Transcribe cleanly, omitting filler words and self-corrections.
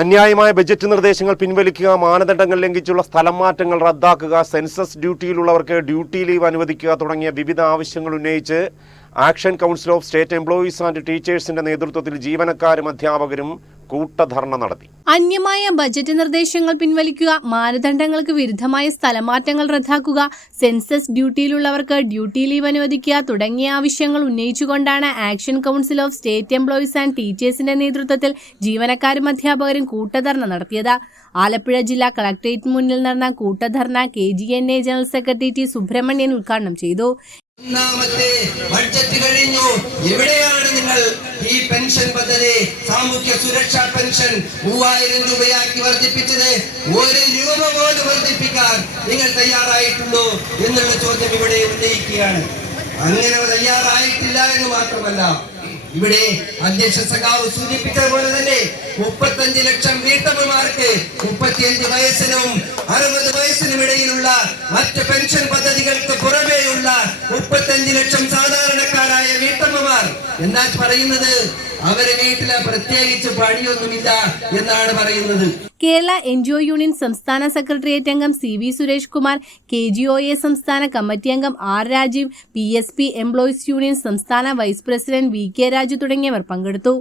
അന്യായമായ ബജറ്റ് നിർദ്ദേശങ്ങൾ പിൻവലിക്കുക, മാനദണ്ഡങ്ങൾ ലംഘിച്ചുള്ള സ്ഥലം മാറ്റങ്ങൾ റദ്ദാക്കുക, സെൻസസ് ഡ്യൂട്ടിയിലുള്ളവർക്ക് ഡ്യൂട്ടി ലീവ് അനുവദിക്കുക തുടങ്ങിയ വിവിധ ആവശ്യങ്ങൾ ഉന്നയിച്ച് action council of state employees and ടീച്ചേഴ്സിന്റെ നേതൃത്വത്തിൽ ജീവനക്കാരും അധ്യാപകരും കൂട്ടധർണ നടത്തി. അന്യമായ ബജറ്റ് നിർദ്ദേശങ്ങൾ പിൻവലിക്കുക, മാനദണ്ഡങ്ങൾക്ക് വിരുദ്ധമായ സ്ഥലമാറ്റങ്ങൾ റദ്ദാക്കുക, സെൻസസ് ഡ്യൂട്ടിയിലുള്ളവർക്ക് ഡ്യൂട്ടി ലീവ് അനുവദിക്കുക തുടങ്ങിയ ആവശ്യങ്ങൾ ഉന്നയിച്ചുകൊണ്ടാണ് action council of state employees and ടീച്ചേഴ്സിന്റെ നേതൃത്വത്തിൽ ജീവനക്കാരും അധ്യാപകരും കൂട്ടധർണ നടത്തിയത്. ആലപ്പുഴ ജില്ലാ കളക്ടറേറ്റിന് മുന്നിൽ നടന്ന കൂട്ടധർണ KGNA general secretary T. Subramanian ഉദ്ഘാടനം ചെയ്തു. ഒന്നാമത്തെ ബഡ്ജറ്റ് കഴിഞ്ഞു. എവിടെയാണ് നിങ്ങൾ ഈ പെൻഷൻ പദ്ധതി, സാമൂഹ്യ സുരക്ഷാ പെൻഷൻ 3000 രൂപയാക്കി വർദ്ധിപ്പിച്ചത്? 1 രൂപ പോലും വർദ്ധിപ്പിക്കാൻ നിങ്ങൾ തയ്യാറായിട്ടുണ്ടോ എന്നുള്ള ചോദ്യം ഇവിടെ ഉന്നയിക്കുകയാണ്. അങ്ങനെ തയ്യാറായിട്ടില്ല എന്ന് മാത്രമല്ല, ഇവിടെ അധ്യക്ഷ സഖാവ് സൂചിപ്പിച്ചതുപോലെ തന്നെ 35 ലക്ഷം വീട്ടമ്മമാർക്ക് 35 വയസ്സിനും 60 വയസ്സിനും ഇടയിലുള്ള മറ്റ് പെൻഷൻ പദ്ധതികൾക്ക് പുറമേയുള്ള 35 ലക്ഷം സാധാരണക്കാരായ വീട്ടമ്മമാർ എന്താ പറയുന്നത്? അവരെ വീട്ടില് പ്രത്യേകിച്ച് പണിയൊന്നുമില്ല എന്നാണ് പറയുന്നത്. കേരള NGO യൂണിയൻ സംസ്ഥാന സെക്രട്ടേറിയറ്റ് അംഗം CV സുരേഷ് കുമാർ, KGOA സംസ്ഥാന കമ്മിറ്റി അംഗം R Rajeev, PSP employees union സംസ്ഥാന വൈസ് പ്രസിഡന്റ് VK രാജു തുടങ്ങിയവർ പങ്കെടുത്തു.